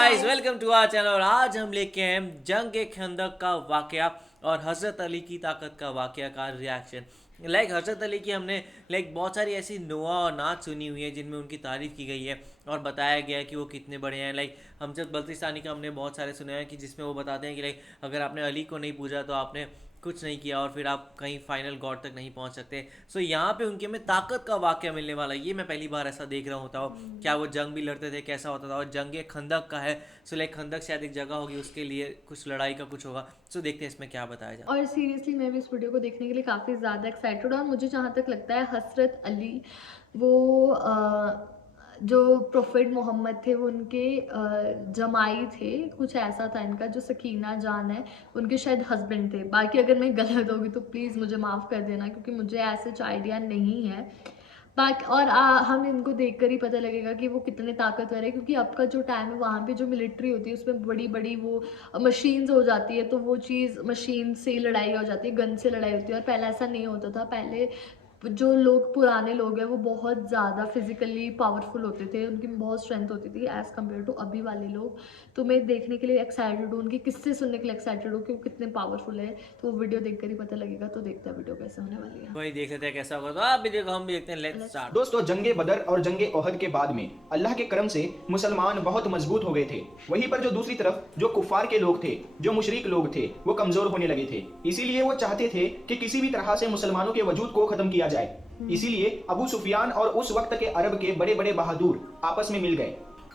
Guys, welcome to our channel. और आज हम लेके आए हैं जंग ए खंदक का वाकया और हज़रत अली की ताकत का वाकया का रिएक्शन। हज़रत अली की हमने बहुत सारी ऐसी नुआ और नात सुनी हुई है जिनमें उनकी तारीफ़ की गई है और बताया गया है कि वो कितने बड़े हैं। हमजद बल्तिस्तानी का हमने बहुत सारे सुने हैं कि जिसमें वो बताते हैं कि अगर आपने अली को नहीं पूजा तो आपने कुछ नहीं किया और फिर आप कहीं फाइनल गॉड तक नहीं पहुंच सकते। सो यहाँ पे उनके में ताकत का वाक़या मिलने वाला है। ये मैं पहली बार ऐसा देख रहा होता हूँ। क्या वो जंग भी लड़ते थे, कैसा होता था। और जंग खंदक का है। सो खंदक शायद एक जगह होगी, उसके लिए कुछ लड़ाई का कुछ होगा। सो देखते हैं इसमें क्या बताया जाए। और सीरियसली मैं भी इस वीडियो को देखने के लिए काफ़ी ज़्यादा एक्साइटेड हूँ। और मुझे जहाँ तक लगता है हज़रत अली वो जो प्रोफेट मोहम्मद थे वो उनके जमाई थे, कुछ ऐसा था इनका। जो सकीना जान है उनके शायद हस्बैंड थे। बाकी अगर मैं गलत होगी तो प्लीज़ मुझे माफ़ कर देना, क्योंकि मुझे ऐसे आइडिया नहीं है। बाकी और हम इनको देखकर ही पता लगेगा कि वो कितने ताकतवर है, क्योंकि अब का जो टाइम है वहाँ पे जो मिलिट्री होती है उसमें बड़ी बड़ी वो मशीन्स हो जाती है, तो वो चीज़ मशीन से लड़ाई हो जाती है, गन से लड़ाई होती है। और पहले ऐसा नहीं होता था। पहले जो लोग पुराने लोग हैं वो बहुत ज़्यादा फिजिकली पावरफुल होते थे, उनकी बहुत स्ट्रेंथ होती थी एज़ कम्पेयर टू अभी वाले लोग। तो मैं देखने के लिए एक्साइटेड हूँ, उनके किस्से सुनने के लिए एक्साइटेड हूँ कि वो कितने पावरफुल है। तो वो वीडियो देखकर ही पता लगेगा। तो देखते हैं वीडियो कैसे होने वाली है। वही देख लेते हैं कैसा होगा। तो आप भी देखो, हम भी देखते हैं। Let's start. दोस्तों, जंगे बदर और जंगे ओहद के बाद में अल्लाह के करम से मुसलमान बहुत मजबूत हो गए थे। वहीं पर जो दूसरी तरफ जो कुफार के लोग थे, जो मुशरिक लोग थे, वो कमजोर होने लगे थे। इसीलिए वो चाहते थे कि किसी भी तरह से मुसलमानों के वजूद को खत्म किया जाए। इसीलिए अबू सुफियान और उस वक्त के अरब के बड़े बड़े बहादुर आपस में मिल गए।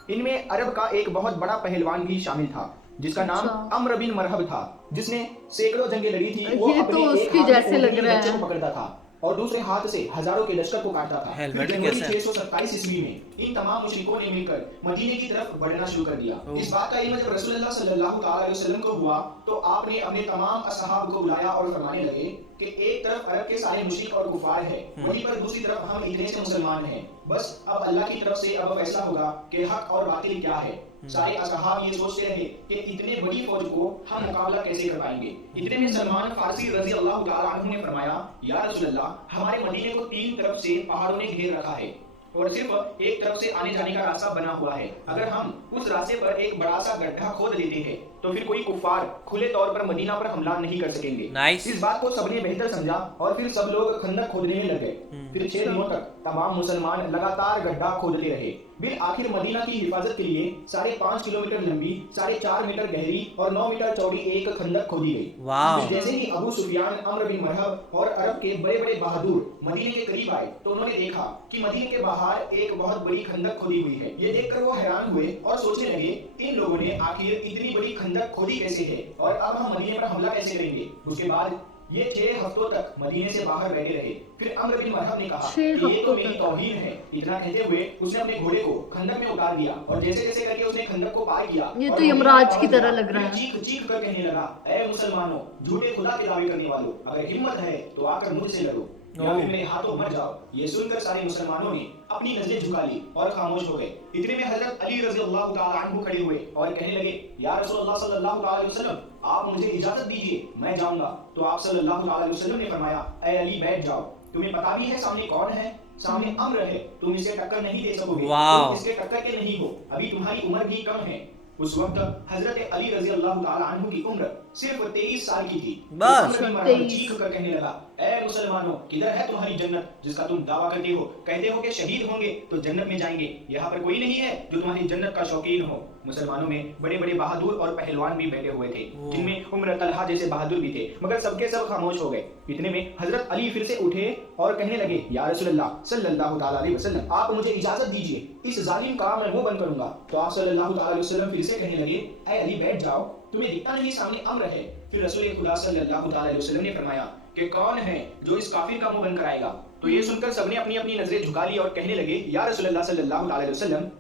इनमें अरब का एक बहुत बड़ा पहलवान भी शामिल था, जिसका नाम अम्र बिन मरहब था, जिसने सैकड़ों जंगें लड़ी थी। वो ये तो अपने एक उसकी हाथ में जैसे लग ऊँटनी रहा बच्चे है। को पकड़ता था और दूसरे हाथ से हजारों के लश्कर को काटता था। हेलमेट जनवरी कैसा है? 627 ईस्वी में इन तमाम मुशरिकों ने मिलकर मदीने की तरफ बढ़ना शुरू कर दिया। इस बात का इल्म जब रसूलुल्लाह सल्लल्लाहु अलैहि वसल्लम को हुआ तो आपने अपने तमाम असहाब को बुलाया और फरमाने लगे कि एक तरफ अरब के सारे मुशरिक और कुफार हैं, वहीं पर दूसरी तरफ हम इतने से मुसलमान हैं। बस अब अल्लाह की तरफ से अब फैसला होगा कि हक और बातिल क्या है। सारे असहाब ये सोचते रहे कि इतने बड़ी फौज को हम मुकाबला कैसे कर पाएंगे। इतने में सलमान फारसी रजी अल्लाह तआला अन्हु ने फरमाया, या रसूलल्लाह, हमारे मदीने को तीन तरफ से पहाड़ों ने घेर रखा है और सिर्फ एक तरफ से आने जाने का रास्ता बना हुआ है। अगर हम उस रास्ते पर एक बड़ा सा गड्ढा खोद लेते हैं तो फिर कोई कुफार खुले तौर पर मदीना पर हमला नहीं कर सकेंगे। नाइस। इस बात को सबने बेहतर समझा और फिर सब लोग खंदक खोदने में लग गए। फिर 6 दिनों तक तमाम मुसलमान लगातार गड्ढा खोदते रहे। फिर आखिर मदीना की हिफाजत के लिए 5.5 किलोमीटर लंबी, 4.5 मीटर गहरी और 9 मीटर चौड़ी एक खंदक खोदी गई। वाह। जैसे ही अबू सुफियान, अम्र बिन मरहब और अरब के बड़े बड़े बहादुर मदीने के करीब आए तो उन्होंने देखा कि मदीने के बाहर एक बहुत बड़ी खंदक खोदी हुई है। ये देखकर वो हैरान हुए और सोचने लगे, इन लोगों ने आखिर इतनी बड़ी खंदक खोदी कैसे है और अब हम मदीने पर हमला कैसे करेंगे। उसके बाद ये 6 हफ्तों तक मदीने से बाहर बैठे रहे। फिर अम्र बिन मरहब ने कहा कि ये तो मेरी तौहीन है। इतना कहते हुए उसने अपने घोड़े को खंदक में उतार दिया और जैसे जैसे करके उसने खंदक को पार किया। ये तो यमराज की तरह लग रहा है। चीख चीख कर कहने लगा, ऐ मुसलमानों, झूठे खुदा के दावे करने वालों, अगर हिम्मत है तो आकर मुझसे लड़ो या फिर मेरे हाथों मर जाओ। ये सुनकर सारे मुसलमानों ने अपनी नजरें झुका ली और खामोश हो गए। इतने में हजरत अली रज़ी अल्लाह तआला अन्हु खड़े हुए और कहने लगे, या रसूलुल्लाह सल्लल्लाहु अलैहि वसल्लम, आप मुझे इजाजत दीजिए, मैं जाऊंगा। तो आप सल्लल्लाहु अलैहि वसल्लम ने फरमाया, ऐ अली बैठ जाओ, तुम्हें पता भी है सामने कौन है? सामने अम्र है, तुम इसे टक्कर नहीं दे सकोगे, तुम इसके टक्कर के नहीं हो, अभी तुम्हारी उम्र भी कम है। उस वक्त हजरत अली रज़ी अल्लाह तआला अन्हु की उम्र सिर्फ 23 साल की थी। बस। चीख कर कहने लगा, ऐ मुसलमानों, किधर है तुम्हारी जन्नत जिसका तुम दावा करते हो? कहते हो कि शहीद होंगे तो जन्नत में जाएंगे। यहाँ पर कोई नहीं है जो तुम्हारी जन्नत का शौकीन हो। मुसलमानों में बड़े बड़े बहादुर और पहलवान भी बैठे हुए थे, जिनमें उम्र तलहा जैसे बहादुर भी थे, मगर सबके सब खामोश हो गए। इतने में हजरत अली फिर से उठे और कहने लगे, या रसूलल्लाह सल्लल्लाहु अलैहि वसल्लम, आप मुझे इजाजत दीजिए, इस जालिम का मैं मुंह बंद करूंगा। तो आप सल्लल्लाहु अलैहि वसल्लम फिर से कहने लगे, ऐ अली बैठ जाओ, तुम्हें दिखता नहीं सामने अम्र है? फिर रसूल खुदा सल्लल्लाहु अलैहि वसल्लम ने फरमाया कि कौन है जो इस काफिर का मुंह बंद कराएगा। तो ये सुनकर सबने अपनी अपनी नजरें झुका ली और कहने लगे, या रसूलल्लाह सल्लल्लाहु अलैहि वसल्लम,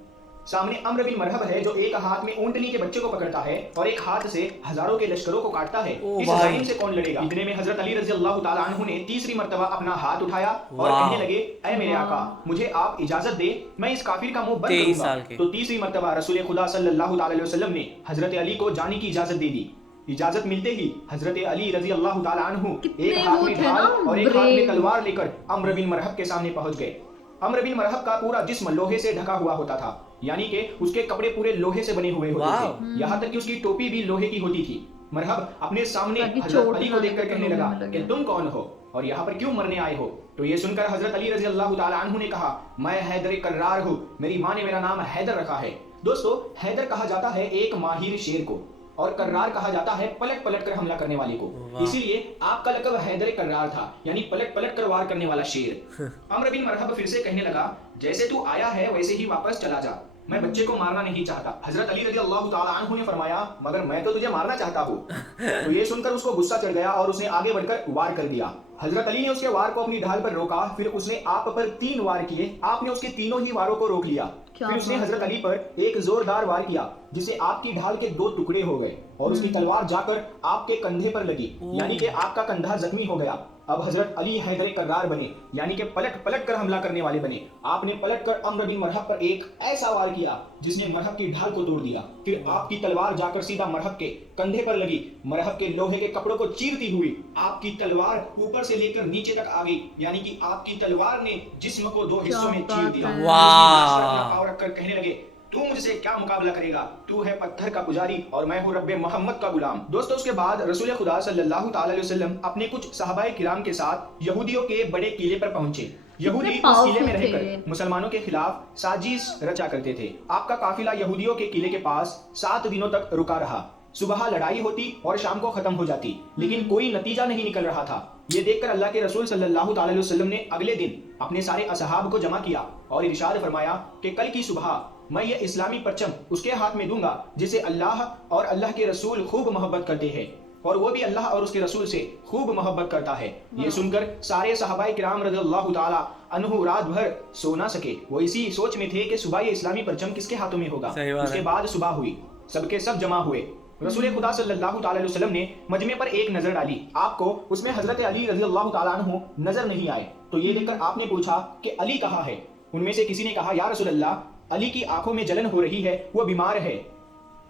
सामने अम्र बिन मरहब है जो एक हाथ में ऊंटनी के बच्चे को पकड़ता है और एक हाथ से हजारों के लश्करों को काटता है। इस जालिम से कौन लड़ेगा? इतने में हजरत अली रज़ी अल्लाह तआला अन्हु ने तीसरी मर्तबा अपना हाथ उठाया और कहने लगे, ऐ मेरे आका, मुझे आप इजाजत दे, मैं इस काफिर का मुंह बंद करूंगा। तो तीसरी मर्तबा रसूल खुदा सल्लल्लाहु अलैहि वसल्लम ने हजरत अली को जाने की इजाजत दे दी। इजाजत मिलते ही हजरत अली रज़ी अल्लाह तआला अन्हु एक हाथ में ढाल और एक हाथ में तलवार लेकर अम्र बिन मरहब के सामने पहुंच गए। अम्र बिन मरहब का पूरा जिस्म लोहे से ढका हुआ होता था। यानी कि उसके कपड़े पूरे लोहे से बने हुए होते वाह। थे, यहाँ तक कि उसकी टोपी भी लोहे की होती थी। मरहब अपने सामने ताकि हजरत चोट अली ना को देखकर लगे तो कहने लोहे लगा में लगे। कि तुम कौन हो और यहाँ पर क्यों मरने आए हो? तो ये सुनकर हजरत अली रजी अल्लाह ताला अन्हु ने कहा, मैं हैदर कर्रार हूँ, मेरी माँ ने मेरा नाम हैदर रखा है। दोस्तों, हैदर कहा जाता है एक माहिर शेर को और कर्रार कहा जाता है पलट पलट कर हमला करने वाले को। वाह। इसीलिए आपका लक़ब हैदर कर्रार था, यानी पलट पलट कर वार करने वाला शेर। अम्र बिन मरहब फिर से कहने लगा, जैसे तू आया है वैसे ही वापस चला जा, मैं बच्चे को मारना नहीं चाहता। हजरत अली रजी अल्लाह ताला अन्हु ने फरमाया, मगर मैं तो तुझे मारना चाहता हूँ। तो ये सुनकर उसको गुस्सा चढ़ गया और उसने आगे बढ़कर वार कर दिया। हजरत अली ने उसके वार को अपनी ढाल पर रोका, फिर उसने आप पर 3 वार किए, आपने उसके तीनों ही वारों को रोक लिया। क्या फिर उसने बात हजरत है। अली पर एक जोरदार वार किया जिससे आपकी ढाल के 2 टुकड़े हो गए और उसकी तलवार जाकर आपके कंधे पर लगी, यानी कि आपका कंधा जख्मी हो गया। अब हजरत अली हैदर कर्रार बने, यानी कि पलट पलट कर हमला करने वाले बने। आपने पलट कर अम्र बिन मरहब पर एक ऐसा वार किया जिसने मरहब की ढाल को तोड़ दिया। फिर आपकी तलवार जाकर सीधा मरहब के कंधे पर लगी, मरहब के लोहे के कपड़ों को चीरती हुई आपकी तलवार ऊपर से लेकर नीचे तक आ गई, यानी कि आपकी तलवार ने जिस्म को 2 हिस्सों में चीर दिया। बात है। उसने लाश पर अपना पाँव रखकर कहने लगे, तू मुझसे क्या मुकाबला करेगा? तू है पत्थर का पुजारी और मैं हूँ रब्बे मोहम्मद का गुलाम। दोस्तों, उसके बाद रसूल खुदा सल्लल्लाहु ताला अलैहि वसल्लम अपने कुछ सहाबाए किराम के साथ यहूदियों के बड़े किले पर पहुंचे। यहूदी उस किले में powerful थे। रहकर मुसलमानों के खिलाफ साजिश रचा करते थे। आपका काफिला यहूदियों के किले के पास 7 दिनों तक रुका रहा। सुबह लड़ाई होती और शाम को खत्म हो जाती, लेकिन कोई नतीजा नहीं निकल रहा था। ये देखकर अल्लाह के रसूल सल्लल्लाहु ताला अलैहि वसल्लम ने अगले दिन अपने सारे असहाब को जमा किया और इरशाद फरमाया कि कल की सुबह मैं ये इस्लामी परचम उसके हाथ में दूंगा जिसे अल्लाह और अल्लाह के रसूल खूब मोहब्बत करते हैं और वो भी अल्लाह और उसके रसूल से खूब मोहब्बत करता है। ये सुनकर सारे सहाबाए किराम रज़ियल्लाहु ताला अन्हु रात भर सो ना सके। वो इसी सोच में थे कि सुबह ये इस्लामी परचम किसके हाथों में होगा। सही बात है। उसके बाद सुबह हुई, सबके सब जमा हुए। रसूल खुदा सल्लल्लाहु ताला अलैहि वसल्लम ने मजमे पर एक नजर डाली, आपको उसमें हजरत अली रज़ियल्लाहु ताला अन्हु नजर नहीं आए। तो ये देखकर आपने पूछा कि अली कहाँ है? उनमें से किसी ने कहा, या रसूल अल्लाह, अली की आंखों में जलन हो रही है, वो बीमार है।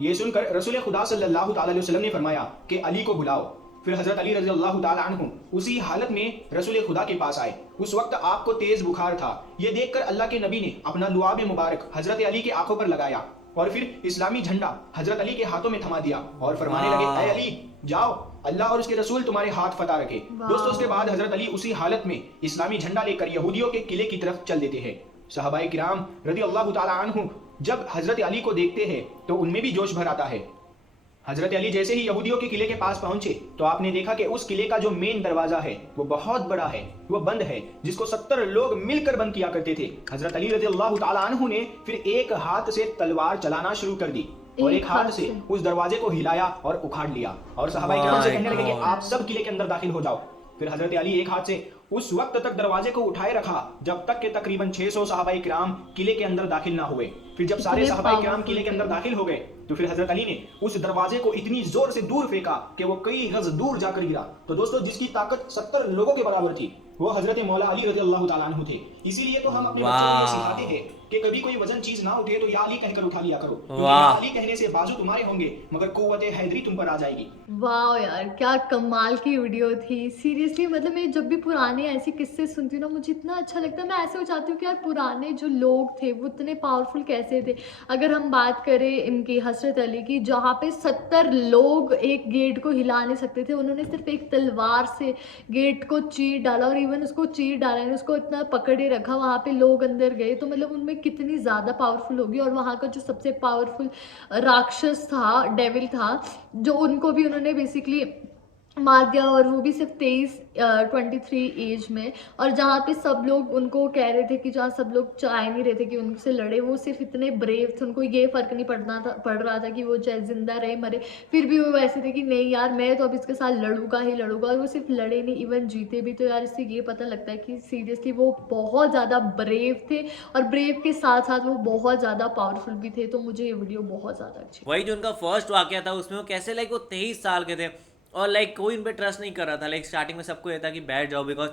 ये सुनकर रसूल खुदा सल्लल्लाहु ताला अलैहि वसल्लम ने फरमाया कि अली को बुलाओ। फिर हजरत अली रज़ी अल्लाह ताला अन्हु उसी हालत में रसूल खुदा के पास आए। उस वक्त आपको तेज बुखार था। ये देखकर अल्लाह के नबी ने अपना लुआब मुबारक हजरत अली के आंखों पर लगाया और फिर इस्लामी झंडा हजरत अली के हाथों में थमा दिया और फरमाने लगे, ऐ अली जाओ, अल्लाह और उसके रसूल तुम्हारे हाथ फतह रखे। दोस्तों, उसके बाद हजरत अली उसी हालत में इस्लामी झंडा लेकर यहूदियों के किले की तरफ चल देते हैं। सहाबाए किराम रज़ी अल्लाह ताला अन्हु जब हजरत अली को देखते हैं तो उनमें भी जोश भर आता है। हजरत अली जैसे ही यहूदियों के किले के पास पहुंचे तो आपने देखा कि उस किले का जो मेन दरवाजा है वो बहुत बड़ा है, वो बंद है, जिसको 70 लोग मिलकर बंद किया करते थे। हजरत अली रज़ी अल्लाह ताला अन्हु ने फिर एक हाथ से तलवार चलाना शुरू कर दी और एक हाथ से उस दरवाजे को हिलाया और उखाड़ लिया और सहाबाए किराम से कहने लगे कि आप सब किले के अंदर दाखिल हो जाओ। फिर हजरत अली एक हाथ से उस वक्त तक दरवाजे को उठाए रखा जब तक के तकरीबन 600 सहाबाए किराम किले के अंदर दाखिल ना हुए। फिर जब सारे सहाबाए किराम किले के अंदर दाखिल हो गए तो फिर हजरत अली ने उस दरवाजे को इतनी जोर से दूर फेंका कि वो कई गज दूर जाकर गिरा। तो दोस्तों, जिसकी ताकत 70 लोगों के बराबर थी वो हजरत मौला अली रज़ी अल्लाह ताला अन्हु थे। इसीलिए तो हम अपने बच्चों को ये सिखाते हैं कि कभी कोई वजन चीज ना उठे तो या अली कहकर उठा लिया करो, क्योंकि या अली कहने से बाजू तुम्हारे होंगे मगर कुव्वते हैदरी तुम पर आ जाएगी। वाह यार, क्या कमाल की वीडियो थी। सीरियसली मतलब मैं जब भी पुराने ऐसे किस्से सुनती हूँ ना, मुझे इतना अच्छा लगता है। मैं ऐसे हो चाहती हूँ कि यार पुराने जो लोग थे वो इतने पावरफुल कैसे थे। अगर हम बात करें इनकी हजरत अली की, जहाँ पे 70 लोग एक गेट को हिला नहीं सकते थे, उन्होंने सिर्फ एक तलवार से गेट को चीर डाला और इवन उसको चीर डाला है, उसको इतना पकड़े रखा, वहाँ पे लोग अंदर गए तो मतलब उनमें कितनी ज़्यादा पावरफुल होगी। और वहाँ का जो सबसे पावरफुल राक्षस था, डेविल था, जो उनको भी उन्होंने बेसिकली मार दिया और वो भी सिर्फ 23 एज में। और जहाँ पे सब लोग उनको कह रहे थे कि जहाँ सब लोग चाह नहीं रहे थे कि उनसे लड़े, वो सिर्फ इतने ब्रेव थे, उनको ये फ़र्क नहीं पड़ रहा था कि वो चाहे जिंदा रहे मरे, फिर भी वो वैसे थे कि नहीं यार मैं तो अब इसके साथ लड़ूंगा ही लड़ूंगा। और वो सिर्फ लड़े नहीं, इवन जीते भी। तो यार इससे ये पता लगता है कि सीरियसली वो बहुत ज़्यादा ब्रेव थे और ब्रेव के साथ साथ वो बहुत ज़्यादा पावरफुल भी थे। तो मुझे ये वीडियो बहुत ज़्यादा अच्छी। वही जो उनका फर्स्ट वाकया था उसमें वो कैसे लाइक वो 23 साल के थे और लाइक कोई उन पे ट्रस्ट नहीं कर रहा था। लाइक स्टार्टिंग में सबको ये था कि बैठ जाओ, बिकॉज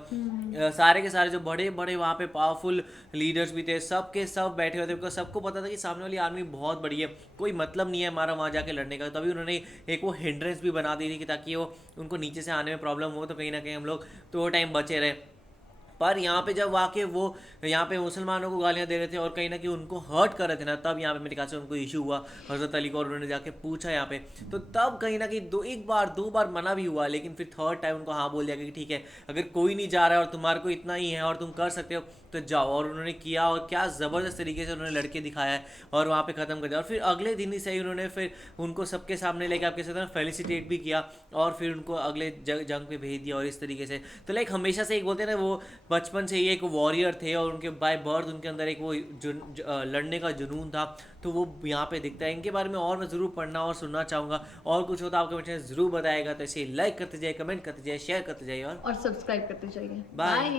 सारे के सारे जो बड़े बड़े वहाँ पे पावरफुल लीडर्स भी थे, सब के सब बैठे हुए थे, बिकॉज सबको पता था कि सामने वाली आर्मी बहुत बड़ी है, कोई मतलब नहीं है हमारा वहाँ जाके लड़ने का। तभी उन्होंने एक वो हिंड्रेंस भी बना दी थी कि ताकि वो उनको नीचे से आने में प्रॉब्लम हो तो कहीं ना कहीं हम लोग तो वो टाइम बचे रहे। पर यहाँ पे जब वाकई वो यहाँ पे मुसलमानों को गालियाँ दे रहे थे और कहीं ना कहीं उनको हर्ट कर रहे थे ना, तब यहाँ पे मेरे ख्याल से उनको इशू हुआ हज़रत अली को, और उन्होंने जाके पूछा यहाँ पे, तो तब कहीं ना कहीं एक बार दो बार मना भी हुआ, लेकिन फिर थर्ड टाइम उनको हाँ बोल दिया कि ठीक है, अगर कोई नहीं जा रहा है और तुम्हारे को इतना ही है और तुम कर सकते हो तो जाओ। और उन्होंने किया, और क्या ज़बरदस्त तरीके से उन्होंने लड़के दिखाया है और वहाँ पे ख़त्म कर दिया। और फिर अगले दिन ही सही उन्होंने फिर उनको सबके सामने लेके आप कह सकते हैं फेलिसिटेट भी किया, और फिर उनको अगले जंग पे भेज दिया। और इस तरीके से तो लाइक हमेशा से एक बोलते हैं ना, वो बचपन से ही एक वॉरियर थे और उनके बाय बर्थ उनके अंदर एक वो लड़ने का जुनून था, तो वो यहाँ पे दिखता है। इनके बारे में और मैं ज़रूर पढ़ना और सुनना चाहूँगा, और कुछ होता आपको कमेंट ज़रूर बताएगा। तो इसे लाइक करते जाइए, कमेंट करते जाइए, शेयर करते जाइए और और सब्सक्राइब करते जाइए। बाय। बाय।